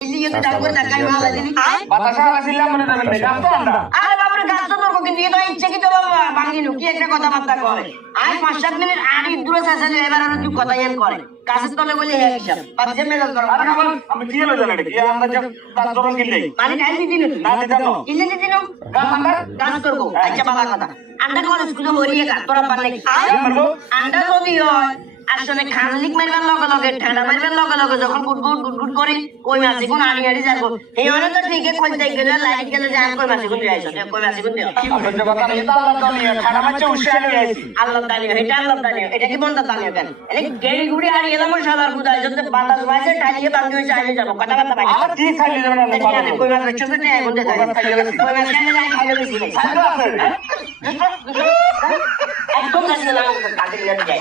Iya tuh dah gue tak kayak malah ini. বাতাসা হাসিলাম মনে যাবেন না গাছ তো আন্ডা আরে বাবুরে গাছ তো তোর কিন্তু এটা ইচ্ছে কি তো ভাঙিনু কি একটা কথাবার্তা করে আই 5-7 মিনিট আগে দূরে চাইলে এবার আর তুই কথা ইয়ান করে গাছের তলে বলে হিসাব পাঁচে মেজাজ করো আরে খাবার আমি কি হলো জানেন কি আমরা যে গাছ ধরন কিনলে মানে খাই দিন না দিতাম না কিনে দিন গাছ আন্ডা গাছ করবো আচ্ছা বাবা কথা আন্ডা করে স্কুলে মরিয়ে গাছ তোরা পারলে আন্ডা যদি হয় আসলে খানলিক মারবার লগে লগে ঠান্ডা মারবার লগে লগে যখন গুট করে কই মাছি কোন আড়ি আড়ি যাবো এই অনেক তো ঠিকই কইতে গেলে লাইট গেলে যে কই মাছি কোন যাইছো কই মাছি কোন দিও সহ্য কথা নেই তো আল্লাহ দানিয়া খানা মাছে উশাল হয়ে আইছি আল্লাহ দানিও এটা আল্লাহ দানিও এটা কি বন্ধ দানিও কেন এই গেড়ি গুড়ি আর এলাম সাদার বুদাই যদি বাতাস বাজে টাইয়ে বাঙ্গি হইছে আইলে যাব কথা কথা বাইরে আর কি খাইলি যাবেন না কই মাছ ছোট ছোট আই বন্ধ কই মাছ খাইলে যাই খাইলে বেশি নাই ছাড়ো আছে একদম কাছে না কাটে নিয়ে যাই